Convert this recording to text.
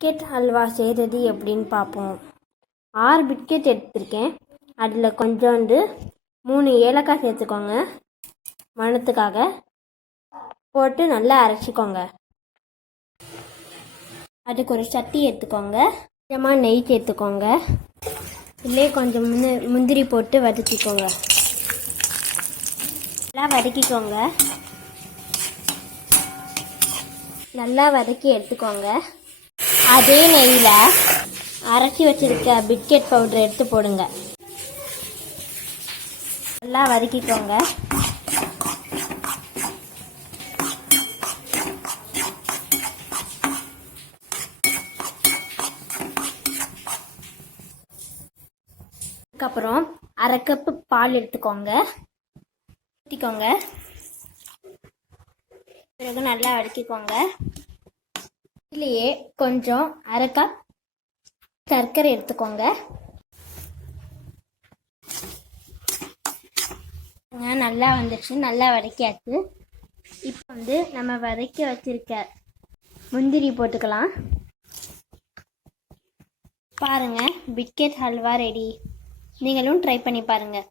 Biscuit halwa செய்கிறது எப்படின்னு பார்ப்போம். 6 பிஸ்கெட் எடுத்திருக்கேன். அதில் கொஞ்சோண்டு 3 ஏலக்காய் சேர்த்துக்கோங்க. மணத்துக்காக போட்டு நல்லா அரைச்சிக்கோங்க. அதுக்கு ஒரு சட்டி எடுத்துக்கோங்க. கொஞ்சமாக நெய் சேர்த்துக்கோங்க. இல்லையே கொஞ்சம் முந்திரி போட்டு வதக்கிக்கோங்க. நல்லா வதக்கி எடுத்துக்கோங்க. அதே நெய்யில் அரைச்சி வச்சிருக்க பிஸ்கெட் பவுடர் எடுத்து போடுங்க. நல்லா வதக்கிக்கோங்க. அதுக்கப்புறம் 1/2 கப்பு பால் எடுத்துக்கோங்க. ஊற்றிக்கோங்க. பிறகு நல்லா வதக்கிக்கோங்க. இதுலேயே கொஞ்சம் 1/2 கப் சர்க்கரை எடுத்துக்கோங்க. நல்லா வந்துச்சு, நல்லா வதக்கியாச்சு. இப்போ நம்ம வதக்கி வச்சிருக்க முந்திரி போட்டுக்கலாம். பாருங்க, பிஸ்கெட் ஹல்வா ரெடி. நீங்களும் ட்ரை பண்ணி பாருங்கள்.